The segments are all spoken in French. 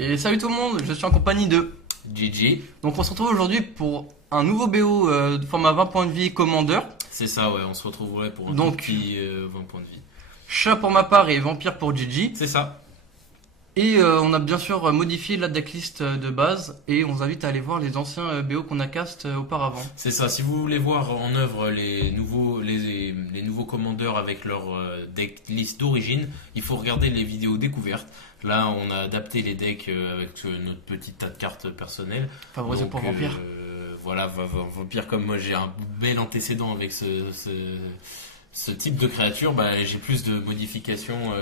Et salut tout le monde, je suis en compagnie de GG. Donc on se retrouve aujourd'hui pour un nouveau BO de format 20 points de vie Commander. C'est ça, ouais, on se retrouve pour un Donc, tout petit 20 points de vie. Chat pour ma part et Vampire pour Gigi. C'est ça. Et on a bien sûr modifié la decklist de base et on vous invite à aller voir les anciens BO qu'on a cast auparavant. C'est ça, si vous voulez voir en œuvre les nouveaux commandeurs avec leur decklist d'origine, il faut regarder les vidéos découvertes. Là, on a adapté les decks avec notre petit tas de cartes personnelles. Favorisé pour Vampire. Voilà, Vampire, comme moi j'ai un bel antécédent avec ce type de créature, j'ai plus de modifications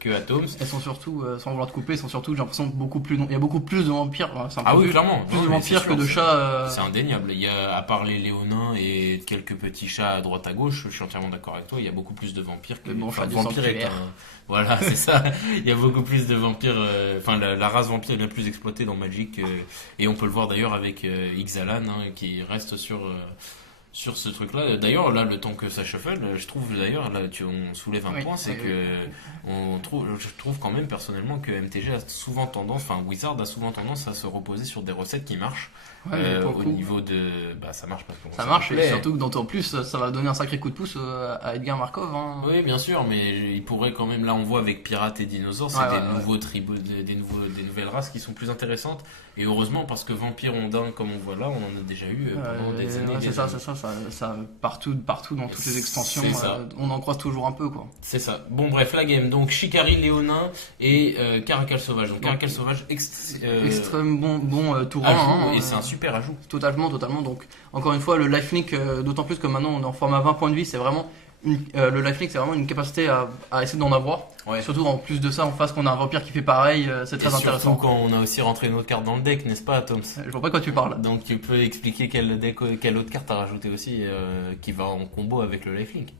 que Atoms. Elles sont surtout, sans vouloir te couper, elles sont surtout, j'ai l'impression, beaucoup plus. Il y a beaucoup plus de vampires. Oui, clairement. Plus de vampires que de chats. C'est indéniable. Il y a, à part les léonins et quelques petits chats à droite à gauche, je suis entièrement d'accord avec toi, il y a beaucoup plus de vampires que bon chat du vampire est Voilà, c'est ça. Il y a beaucoup plus de vampires. La race vampire est bien plus exploitée dans Magic. Et on peut le voir d'ailleurs avec Ixalan, qui reste sur ce truc-là. D'ailleurs, là, le temps que ça shuffle, je trouve d'ailleurs, là, on soulève un point, c'est que je trouve quand même personnellement que MTG a souvent tendance, Wizard a souvent tendance à se reposer sur des recettes qui marchent. Au niveau de, ça marche parce que ça marche, et surtout que en plus, ça va donner un sacré coup de pouce à Edgar Markov. Oui, bien sûr, mais il pourrait quand même, là, on voit avec Pirates et Dinosaures, c'est nouveaux tribus, des nouvelles races qui sont plus intéressantes. Et heureusement, parce que Vampire Ondin, comme on voit là, on en a déjà eu pendant des années. C'est ça, partout dans toutes les extensions, on en croise toujours un peu, quoi. C'est ça. Bon, bref, la game. Donc, Shikari, Léonin et Caracal Sauvage. Donc, Caracal Sauvage, extrêmement bon Touran. Et c'est un super ajout. Totalement. Donc, encore une fois, le lifelink, d'autant plus que maintenant on est en format 20 points de vie, c'est vraiment le lifelink, c'est vraiment une capacité à essayer d'en avoir. Ouais. Surtout en plus de ça, en face qu'on a un vampire qui fait pareil, c'est très intéressant. Surtout quand on a aussi rentré une autre carte dans le deck, n'est-ce pas, Toms? Je vois pas de quoi tu parles. Donc tu peux expliquer quelle autre carte t'as rajouté aussi qui va en combo avec le lifelink.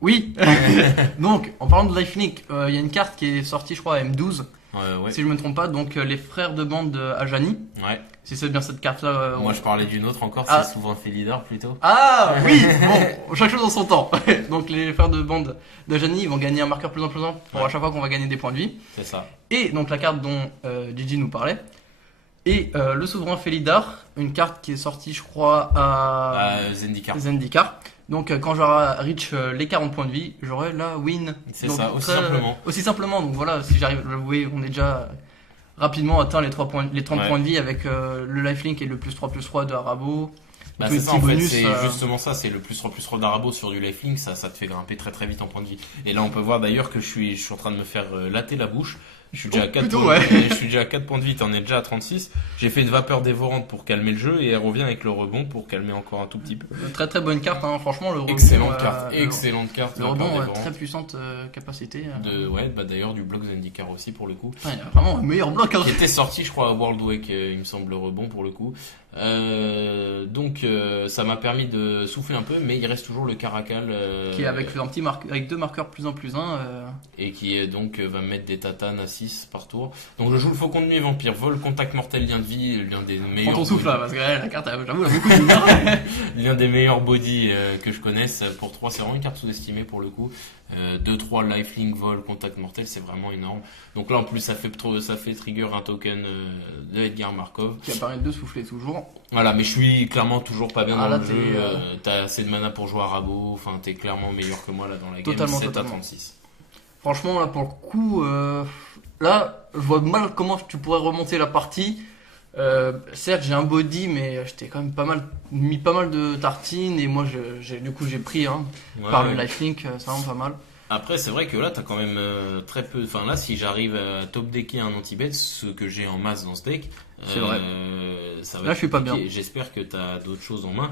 Oui. Donc, en parlant de lifelink, il y a une carte qui est sortie, je crois, à M12. Si je me trompe pas, donc les frères de bande de Ajani. Ouais. Si c'est bien cette carte-là. Moi, je parlais d'une autre encore, c'est souvent Felidar plutôt. Ah oui. Bon, chaque chose en son temps. Donc les frères de bande d'Ajani, ils vont gagner un marqueur plus en plus important pour à chaque fois qu'on va gagner des points de vie. C'est ça. Et donc la carte dont Gigi nous parlait. Et le souverain Felidar, une carte qui est sortie, je crois, à Zendikar. Donc quand j'aurai reach les 40 points de vie, j'aurai la win. C'est donc, ça, simplement. Aussi simplement. Donc voilà, si j'arrive, vous voyez, on est déjà rapidement atteint les 30 points de vie avec le lifelink et le +3/+3 de Arabo. C'est ça, en fait, c'est justement ça, c'est le +3/+3 d'Arabo sur du lifelink, ça te fait grimper très très vite en point de vie. Et là on peut voir d'ailleurs que je suis en train de me faire latter la bouche. Je suis déjà à 4 points de vie, t'en es déjà à 36. J'ai fait une vapeur dévorante pour calmer le jeu et elle revient avec le rebond pour calmer encore un tout petit peu. Très très bonne carte, franchement, le rebond. Excellente carte. Le rebond, très puissante capacité. D'ailleurs du bloc Zendikar aussi pour le coup. Ouais, vraiment un meilleur bloc. Qui était sorti, je crois, à World Wake, il me semble, le rebond pour le coup. Donc ça m'a permis de souffler un peu, mais il reste toujours le Caracal qui est avec avec deux marqueurs +1/+1 et qui est donc va mettre des tatanes à 6 par tour. Donc je joue le Faucon de nuit Vampire, vol, contact mortel, lien de vie, l'un des meilleurs. Prends ton souffle là, parce que la carte, j'avoue, elle a beaucoup de l'un des meilleurs body que je connaisse. Pour 3, c'est vraiment une carte sous-estimée pour le coup. 2-3 lifelink, vol, contact mortel, c'est vraiment énorme. Donc là en plus ça fait trigger un token de Edgar Markov qui apparaît de souffler toujours. Voilà, mais je suis clairement toujours pas bien dans le jeu. T'as assez de mana pour jouer à Arabo, t'es clairement meilleur que moi là dans la game. 7 à 36. Franchement là pour le coup, là je vois mal comment tu pourrais remonter la partie. Certes j'ai un body, mais j'étais quand même mis pas mal de tartines et moi j'ai pris par le lifelink, c'est vraiment pas mal. Après c'est vrai que là t'as quand même très peu, là si j'arrive à top decker un anti-bet, ce que j'ai en masse dans ce deck, c'est vrai. Ça va là je suis pas bien. J'espère que t'as d'autres choses en main.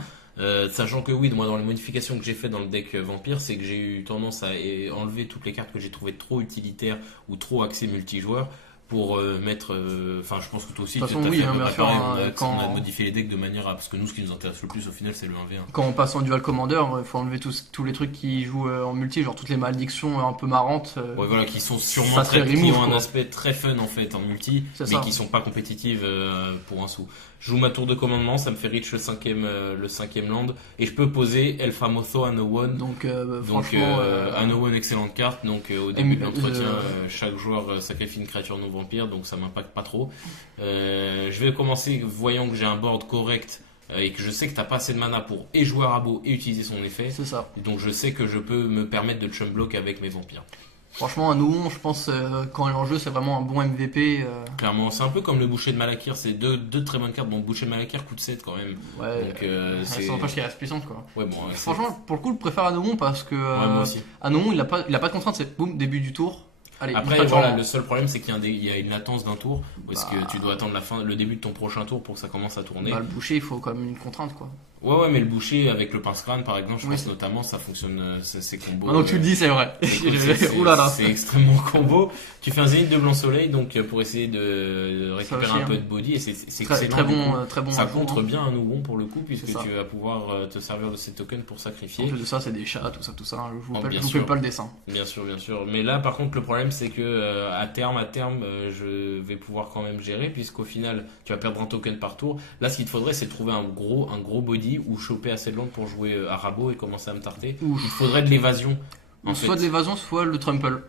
Sachant que moi dans les modifications que j'ai fait dans le deck Vampire, c'est que j'ai eu tendance à enlever toutes les cartes que j'ai trouvées trop utilitaires ou trop axées multijoueurs pour mettre. Je pense que toi aussi, tu as fait bien sûr, on a modifié les decks de manière à. Parce que nous, ce qui nous intéresse le plus au final, c'est le 1v1. Quand on passe en dual commander, il faut enlever tous les trucs qui jouent en multi, genre toutes les malédictions un peu marrantes. Qui sont sûrement qui ont un aspect très fun en fait en multi, mais qui sont pas compétitives pour un sou. Je joue ma tour de commandement, ça me fait reach le cinquième land et je peux poser El Famoso Unknown. Donc franchement, Unknown, excellente carte. Donc au début de l'entretien, chaque joueur sacrifie une créature non vampire, donc ça m'impacte pas trop. Je vais commencer, voyant que j'ai un board correct et que je sais que t'as pas assez de mana pour et jouer Arabo et utiliser son effet. C'est ça. Donc je sais que je peux me permettre de chum block avec mes vampires. Franchement, un Nouon, je pense, quand elle est en jeu, c'est vraiment un bon MVP. Clairement, c'est un peu comme le boucher de Malakir, c'est deux très bonnes cartes. Bon, boucher de Malakir coûte 7 quand même. Ouais, Donc ça n'empêche qu'elle reste puissante, quoi. Ouais, bon, ouais, Franchement, pour le coup, je préfère Anomon parce que ouais, moi aussi. Anomon, il a pas de contrainte, c'est boum, début du tour. Allez, Après, voilà, le seul problème, c'est qu'il y a une latence d'un tour, parce Bah. que tu dois attendre le début de ton prochain tour pour que ça commence à tourner. Bah, le boucher, il faut quand même une contrainte, quoi. Ouais, mais le boucher avec le pince-crâne, par exemple, je Oui, pense notamment, ça fonctionne, c'est combo. Maintenant que tu le dis, c'est vrai. C'est Oulala. c'est extrêmement combo. Tu fais un zénith de blanc soleil, donc pour essayer de récupérer aussi, un peu hein. de body, et c'est Très, excellent. très du coup. bon, très bon. Ça ajout, contre hein. bien un Nougon pour le coup, puisque C'est ça. tu vas pouvoir te servir de ces tokens pour En sacrifier. plus de ça, c'est des chats, tout ça. Je vous Oh, bien fais sûr. pas le dessin. Bien sûr, bien sûr. Mais là, par contre, le problème, c'est que à terme, je vais pouvoir quand même gérer, puisqu'au final, tu vas perdre un token par tour. Là, ce qu'il te faudrait, c'est trouver un gros body ou choper assez de land pour jouer Arabo et commencer à me tarter. Ouf. Il te faudrait de l'évasion, en Soit de fait. l'évasion, soit le trample.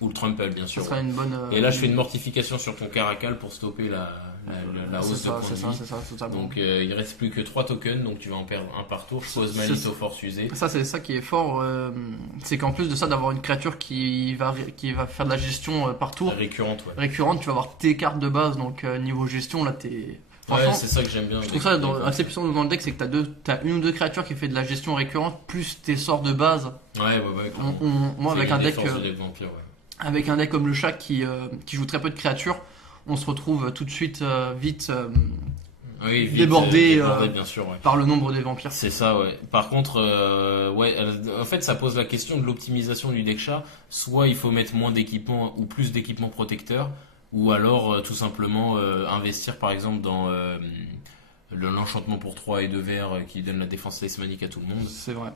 Ou le trample, bien Ça sûr. serait une bonne. Et là, je fais une mortification sur ton Caracal pour stopper la c'est hausse de ça, points c'est de ça, vie. c'est ça, totalement. Donc, il reste plus que 3 tokens, donc tu vas en perdre un par tour. Je pose ma C'est- liste aux forces usées. Ça, c'est ça qui est fort, c'est qu'en plus de ça, d'avoir une créature qui va faire de la gestion par tour Récurrente, ouais. récurrente, tu vas avoir tes cartes de base, donc niveau gestion, là, t'es. Franchement, Ouais, c'est ça que j'aime bien. je trouve ça assez puissant dans le deck, c'est que t'as une ou deux créatures qui fait de la gestion récurrente, plus tes sorts de base. Ouais. clairement. Moi, C'est avec un l'une des deck, forces du deck vampire, ouais. avec un deck comme le chat qui joue très peu de créatures, on se retrouve tout de suite vite Oui, vite, débordé, bien sûr, ouais. par le nombre des vampires. C'est ça, ouais. Par contre, en fait, ça pose la question de l'optimisation du deck chat. Soit il faut mettre moins d'équipements ou plus d'équipements protecteurs, ou alors tout simplement investir par exemple dans l'enchantement pour 3 et 2 verts qui donne la défense talismanique à tout le monde. C'est vrai.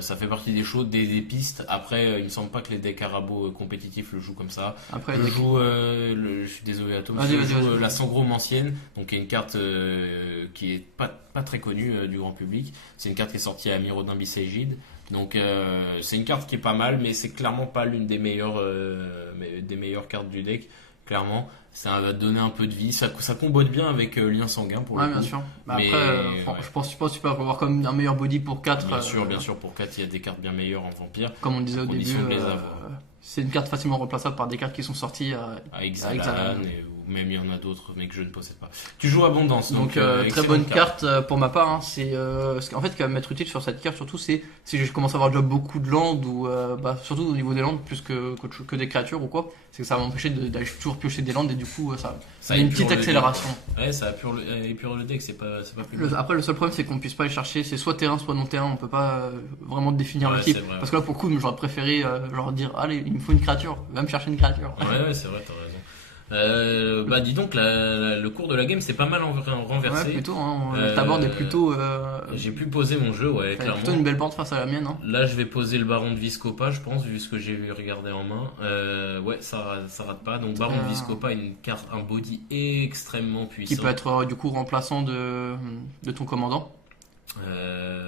Ça fait partie des choses, des pistes. Après, il me semble pas que les decks Arabo compétitifs le jouent comme ça. Après, Je joue, je suis désolé à Tom, Vas-y, je vas-y, joue vas-y. la Sangrom ancienne, donc qui est une carte qui est pas très connue du grand public. C'est une carte qui est sortie à Mirodin Bisegid. Donc c'est une carte qui est pas mal, mais c'est clairement pas l'une des meilleures cartes du deck. Clairement, ça va te donner un peu de vie. Ça combote bien avec Lien Sanguin pour Ouais, le bien coup. sûr. Mais Mais, après, ouais. je pense que tu peux avoir comme un meilleur body pour 4. Bien sûr, pour 4, il y a des cartes bien meilleures en vampire. Comme on disait au début, condition de les avoir. c'est une carte facilement remplaçable par des cartes qui sont sorties. À Exalan. Exalan, ou même il y en a d'autres, mais que je ne possède pas. Tu joues Abondance, Donc, très excellente bonne carte pour ma part. Hein. Ce qui en fait, qui va m'être utile sur cette carte, surtout, c'est si je commence à avoir déjà beaucoup de lands, ou surtout au niveau des lands, plus que des créatures ou quoi, c'est que ça va m'empêcher d'aller toujours piocher des lands et du coup, ça a une petite épure le accélération. deck. Ouais, ça épure le deck, c'est pas plus mal. Après, le seul problème, c'est qu'on puisse pas aller chercher, c'est soit terrain, soit non terrain, on peut pas vraiment définir Ouais, l'équipe. c'est vrai. Parce que là, pour le coup, j'aurais préféré leur dire, allez, il me faut une créature, va me chercher une créature. Ouais, c'est vrai, t'as raison. Dis donc, le cours de la game s'est pas mal renversé. Ouais, plutôt, hein, ta board est plutôt. J'ai pu poser mon jeu, ouais, T'as clairement. plutôt une belle board face à la mienne. Hein. Là, je vais poser le baron de Viscopa, je pense, vu ce que j'ai regardé en main. Ouais, ça rate pas. Donc, baron de Viscopa, une carte, un body extrêmement Qui puissant. peut être du coup remplaçant de ton commandant.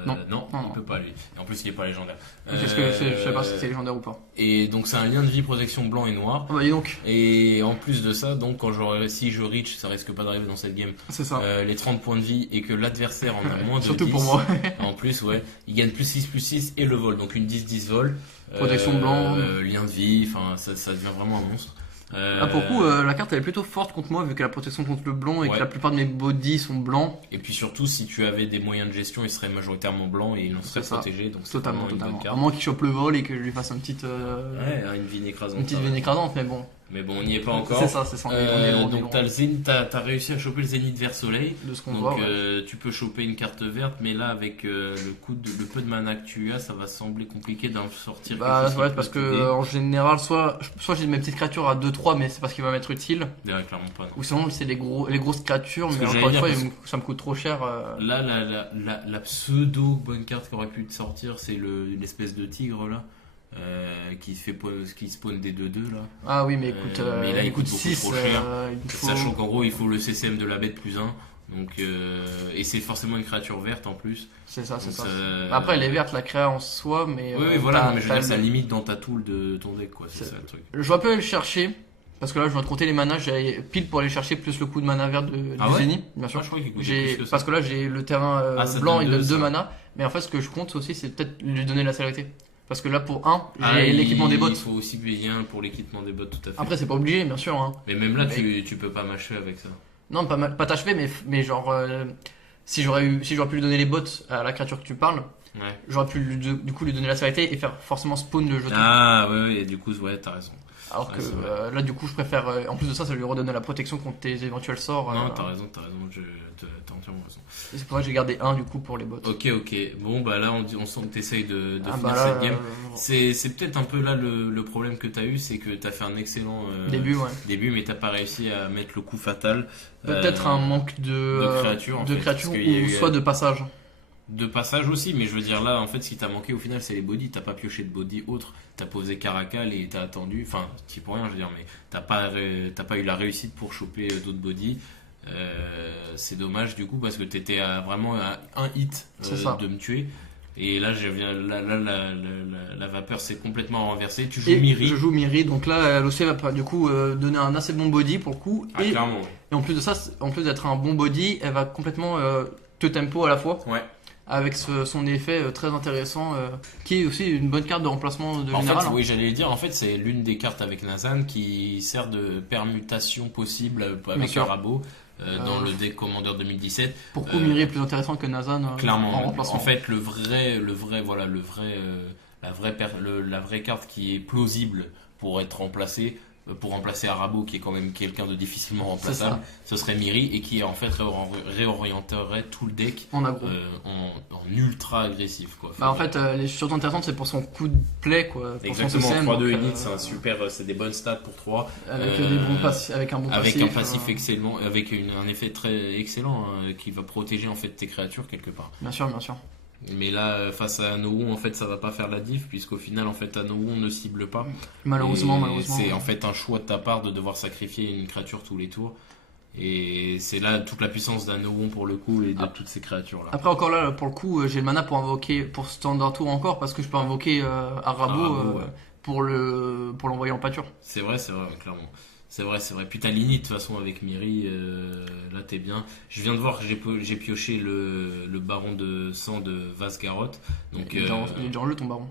Non, Non. il peut pas lui. Et en plus, il est pas légendaire. Je sais pas si c'est légendaire ou pas. Et donc, c'est un lien de vie protection blanc et noir. Ah bah dis donc, Et en plus de ça, donc si je reach, ça risque pas d'arriver dans cette game, c'est ça. les 30 points de vie et que l'adversaire en a moins de Surtout 10. pour moi. En plus, ouais, il gagne plus 6 et le vol, donc une 10-10 vol. Protection blanc. Lien de vie, enfin ça devient vraiment un monstre. Pour le coup, la carte elle est plutôt forte contre moi vu qu'elle a protection contre le blanc et Ouais. que la plupart de mes bodies sont blancs. Et puis surtout, si tu avais des moyens de gestion, il serait majoritairement blanc et il en serait C'est ça. protégé, donc c'est Totalement, vraiment une bonne totalement. À carte. moins qu'il chope le vol et que je lui fasse une petite Ouais, une vigne écrasante. une petite ça va. veine écrasante, mais bon. Mais bon, on n'y est pas encore. C'est ça, c'est ça. On est loin, on est Donc loin t'as réussi à choper le Zénith vert soleil. de ce qu'on Donc voit. Ouais. tu peux choper une carte verte, mais là avec le peu de mana que tu as, ça va sembler compliqué d'en sortir. Bah quelque chose ouais, qui parce peut que t'aider. en général, soit j'ai mes petites créatures à 2-3, mais c'est parce qu'il va m'être utile. Ouais, clairement pas. Non. Ou sinon, c'est les grosses créatures, Ce mais que encore une j'allais fois, dire, ça me coûte trop cher. Là, la pseudo bonne carte qui aurait pu te sortir, c'est l'espèce de tigre là. Qui spawn des 2-2 là. Ah oui, mais écoute, mais là, il coûte beaucoup 6, trop cher. il faut... Sachant qu'en gros il faut le CCM de la bête plus 1. Donc, et c'est forcément une créature verte en plus. C'est ça, c'est Donc, ça. Après, elle est verte, la créa en soi, mais. Oui, voilà, non, mais je veux t'as dire, ça le- limite dans ta tool de ton deck quoi. C'est C'est- ça le truc. Je vais pas aller le chercher, Parce que là, je viens de compter les manas, j'ai pile pour aller chercher plus le coup de mana vert du ouais Zeni, bien sûr. Je crois qu'il coûtait plus que ça. Parce que là, j'ai le terrain Ça blanc, donne il donne deux, 2 ça. manas. Mais en fait, ce que je compte aussi, c'est peut-être lui donner la célérité. Parce que là, pour 1, j'ai Ah, l'équipement des bots. Il faut aussi payer un pour l'équipement des bots, tout à fait. Après, c'est pas obligé, bien sûr. Hein. Mais même là, tu peux pas mâcher avec ça. Non, pas t'achever, mais genre, si j'aurais pu lui donner les bots à la créature que tu parles, Ouais. j'aurais pu du coup lui donner la célérité et faire forcément spawn le jeton. Ah ouais, et du coup, ouais, t'as raison. Alors ouais, que c'est vrai. là, du coup, je préfère. En plus de ça, ça lui redonne la protection contre tes éventuels sorts. Non, t'as raison, t'as entièrement raison. Et c'est pour ça que j'ai gardé 1 du coup pour les bots. Ok. Bon, bah là, on sent que t'essayes de Ah, finir bah là, cette game. C'est peut-être un peu là le problème que t'as eu, c'est que t'as fait un excellent début, mais t'as pas réussi à mettre le coup fatal. peut-être un manque de créatures, en fait, parce qu'il y a ou eu, soit de passage. de passage aussi, mais je veux dire là, en fait, ce qui t'a manqué au final, c'est les bodies. T'as pas pioché de body autre. T'as posé Caracal et t'as attendu. Enfin, t'y pour rien, je veux dire, mais t'as pas eu la réussite pour choper d'autres bodies. C'est dommage du coup parce que t'étais vraiment à un hit de me tuer. Et là, la vapeur s'est complètement renversée. Tu joues Miri. Je joue Miri, donc là, l'OC va du coup donner un assez bon body pour le coup. Ah, clairement. Et en plus de ça, en plus d'être un bon body, elle va complètement te tempo à la fois. Ouais. Avec son effet très intéressant, qui est aussi une bonne carte de remplacement de En général. fait, oui, j'allais le dire. En fait, c'est l'une des cartes avec Nazan qui sert de permutation possible avec Arabo dans le deck Commander 2017. Pourquoi Miri est plus intéressant que Nazan clairement. en remplacement. En fait, la vraie carte qui est plausible pour être remplacée. Pour remplacer Arabo, qui est quand même quelqu'un de difficilement remplaçable, ce serait Miri et qui en fait réorienterait tout le deck en aggro. En ultra agressif quoi. En fait, elle est surtout intéressante, c'est pour son coup de play quoi. Pour exactement, son 3-2 init, c'est des bonnes stats pour 3. Avec un bon avec passif. un passif excellent, avec un effet très excellent qui va protéger en fait tes créatures quelque part. Bien sûr. Mais là, face à Nohou, en fait, ça va pas faire la diff, puisqu'au final, en fait, à Nohou, on ne cible pas. Malheureusement. C'est en fait un choix de ta part de devoir sacrifier une créature tous les tours. Et c'est là toute la puissance d'un Nohou pour le coup et de toutes ces créatures-là. Après, encore là, pour le coup, j'ai le mana pour invoquer, pour Standard Tour encore, parce que je peux invoquer Arabo pour l'envoyer en pâture. C'est vrai, clairement. C'est vrai. Puis t'as l'init de toute façon avec Miri, là t'es bien. Je viens de voir que j'ai pioché le baron de sang de Vasgarot. Donc, il est dans le ton baron.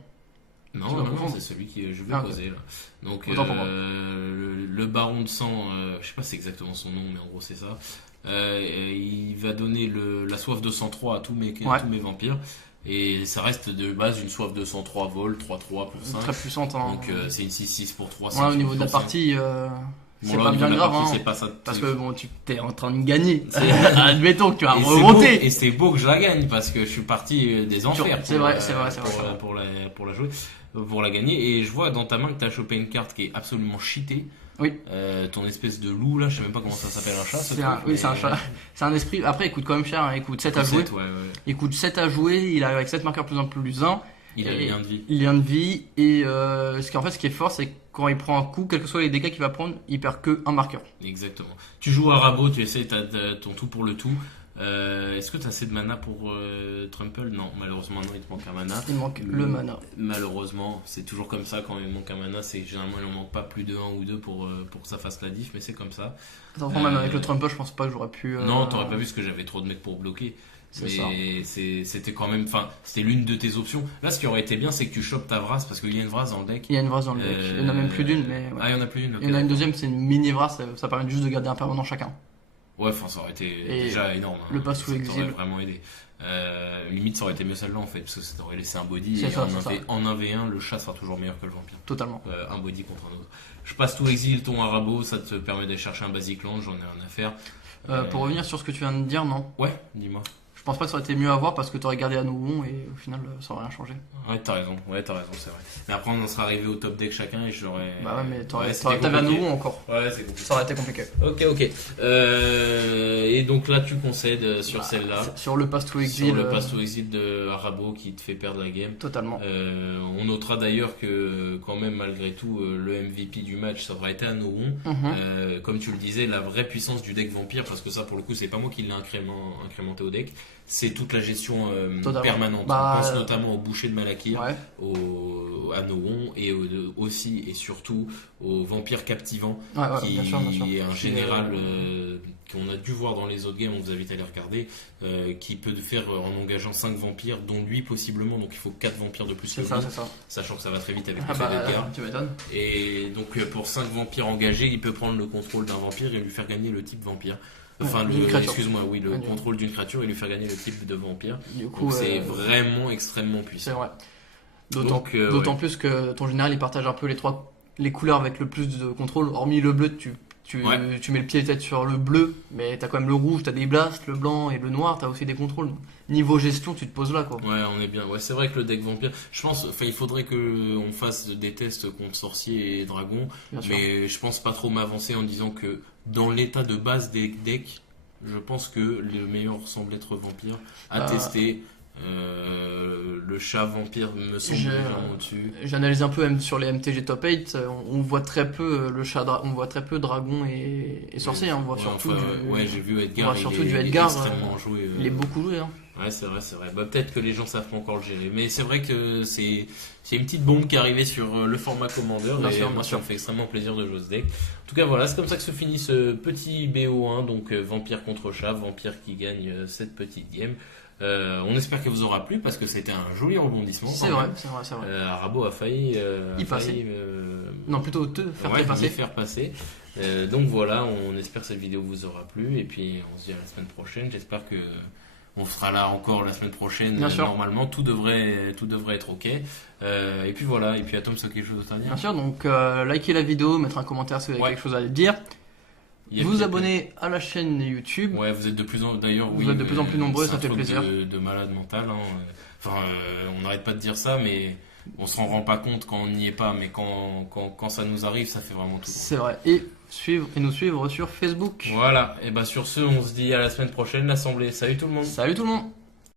Non, c'est celui que je vais poser là. Donc le baron de sang, je sais pas c'est exactement son nom, mais en gros c'est ça. Il va donner la soif de 103 à tous mes vampires. Et ça reste de base une soif de 103 vol, 3-3 pour 5. Très puissante. Hein. Donc c'est une 6-6 pour 3. Ouais, au niveau de la partie, c'est pas bien grave. Hein, pas ça parce que bon, tu t'es en train de gagner. Admettons que tu as remonté. Et c'est beau que je la gagne parce que je suis parti des enfers. C'est vrai. Pour la jouer, pour la gagner. Et je vois dans ta main que tu as chopé une carte qui est absolument cheatée. Oui. Ton espèce de loup là, je sais même pas comment ça s'appelle, un chat. C'est un chat. C'est un esprit. Après, il coûte quand même cher. Hein. Il coûte 7 à jouer. Il coûte 7 à jouer. Il arrive avec 7 marqueurs plus 1 plus 1. Il a lien de vie. Il a de vie. Et ce qui est fort, c'est que quand il prend un coup, quels que soient les dégâts qu'il va prendre, il perd que un marqueur. Exactement. Tu joues à Arabo, tu essaies ton tout pour le tout. Est-ce que tu as assez de mana pour Trample? Non, malheureusement non, il te manque un mana. Il manque le mana. Malheureusement, c'est toujours comme ça quand il manque un mana, c'est généralement il en manque pas plus de 1 ou 2 pour que ça fasse la diff, mais c'est comme ça. Même avec le Trample, je pense pas que j'aurais pu. Non, t'aurais pas vu parce que j'avais trop de mecs pour bloquer. C'était quand même, c'était l'une de tes options. Là, ce qui aurait été bien, c'est que tu chopes ta Vras parce qu'il y a une Vras dans le deck. Il y a une Vras dans le deck. Il y en a même plus d'une, mais. Ouais. Ah, il y en a plus d'une. Il y en a une deuxième, c'est une mini Vras, ça permet juste de garder un permanent chacun. Ouais, ça aurait été déjà énorme. Le pass sous exil. Ça aurait vraiment aidé. Limite, ça aurait été mieux celle-là en fait, parce que ça t'aurait laissé un body. En 1v1, le chat sera toujours meilleur que le vampire. Totalement. Un body contre un autre. Je passe tout exil, ton Arabo, ça te permet d'aller chercher un basic land, j'en ai rien à faire. Pour revenir sur ce que tu viens de dire, non. Ouais, dis-moi. Je pense pas que ça aurait été mieux à voir parce que t'aurais gardé à Nouveau et au final ça aurait rien changé. Ouais, t'as raison, c'est vrai. Mais après, on en serait arrivé au top deck chacun et j'aurais. Bah ouais, mais t'avais à Nouveau encore. Ouais, c'est compliqué. Ça aurait été compliqué. Ok. Et donc là, tu concèdes sur celle-là. Sur le pass to exil. Sur le pass to exil de Arabo qui te fait perdre la game. Totalement. On notera d'ailleurs que, quand même, malgré tout, le MVP du match, ça aurait été à Nouveau. Comme tu le disais, la vraie puissance du deck vampire, parce que ça, pour le coup, c'est pas moi qui l'ai incrémenté au deck. c'est toute la gestion Totalement. permanente. Bah, On pense notamment au boucher de Malakir, Ouais, à Nohon et aussi et surtout au vampire captivant ouais, qui bien sûr, bien sûr. est un Qui, général qu'on a dû voir dans les autres games, on vous invite à les regarder, qui peut faire en engageant 5 vampires, dont lui possiblement, donc il faut 4 vampires de plus que c'est ça, lui, c'est ça. sachant que ça va très vite avec Ah le fait d'être bah, guerre. tu m'étonnes. Et donc pour 5 vampires engagés, il peut prendre le contrôle d'un vampire et lui faire gagner le type vampire. Enfin, Ouais, d'une créature. excuse-moi, oui, le Ouais, contrôle d'une créature et lui faire gagner le type de vampire. Du coup, Donc c'est vraiment extrêmement puissant. c'est vrai. Donc, D'autant ouais. plus que ton général il partage un peu les couleurs avec le plus de contrôle. Hormis le bleu, Ouais. tu mets le pied peut-être sur le bleu, mais t'as quand même le rouge, t'as des blasts, le blanc et le noir, t'as aussi des contrôles. Donc, niveau gestion, tu te poses là quoi. Ouais, on est bien. Ouais, c'est vrai que le deck vampire, je pense, enfin, il faudrait que on fasse des tests contre sorcier et dragon, Bien sûr. mais je pense pas trop m'avancer en disant que dans l'état de base des decks, je pense que le meilleur semble être vampire. À Bah, tester, le chat vampire me semble J'ai- légèrement au-dessus. J'analyse un peu même sur les MTG Top 8, on voit très peu on voit très peu dragon et sorcier, hein. On voit Ouais, surtout enfin, du, ouais, j'ai vu on Edgar, voit surtout du Edgar, extrêmement joué. il est beaucoup joué, hein. Ouais, c'est vrai, c'est vrai. Bah, peut-être que les gens savent pas encore le gérer. Mais c'est vrai que c'est une petite bombe qui est arrivée sur le format Commander. Bien Et sûr, moi, bien ça sûr. me fait extrêmement plaisir de jouer ce deck. En tout cas, voilà, c'est comme ça que se finit ce petit BO1. Donc, Vampire contre Chat, Vampire qui gagne cette petite game. On espère qu'elle vous aura plu parce que c'était un joli rebondissement. C'est quand vrai, même. c'est vrai, c'est vrai. Arabo a failli, Y passer. Non, plutôt te faire ouais, passer. les faire passer. Donc voilà, on espère que cette vidéo vous aura plu. Et puis, on se dit à la semaine prochaine. J'espère que on sera là encore la semaine prochaine. Bien sûr. Normalement, tout devrait être ok. Et puis voilà. Et puis Atom, c'est quelque chose d'autre à dire. Bien sûr, donc likez la vidéo, mettre un commentaire si vous avez Ouais. quelque chose à dire. Il y a- Vous abonner à la chaîne YouTube. Ouais, vous êtes de plus en d'ailleurs. Vous Oui, êtes de plus en plus nombreux, c'est ça un fait truc plaisir. De malade mental. Hein. Enfin, on n'arrête pas de dire ça, mais on s'en rend pas compte quand on n'y est pas. Mais quand ça nous arrive, ça fait vraiment tout. C'est vrai. Et nous suivre sur Facebook. Voilà. Et bah sur ce, on se dit à la semaine prochaine, l'assemblée. Salut tout le monde. Salut tout le monde!